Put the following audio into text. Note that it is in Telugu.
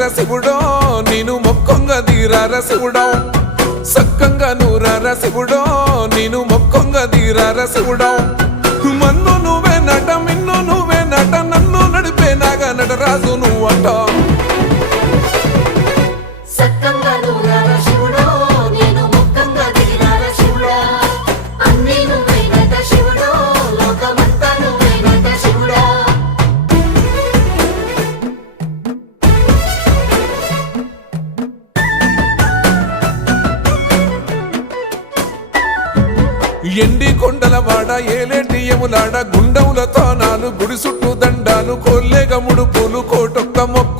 తీరార శివుడో నేను మొక్కంగా తీరార శివుడో సక్కంగా నూరార శివుడో నేను మొక్కంగా తీరార శివుడో మన్ను నువ్వే నట మిన్ను నువ్వే నట నన్ను నడిపే నాగా నటరాజు నువ్వంట ఎండి కొండల వాడ ఏలేటి యములాడ గుండములతో నాలు గుడి చుట్టూ దండాలు కోల్లేగ ముడుపులు కోటొక్క మొక్కు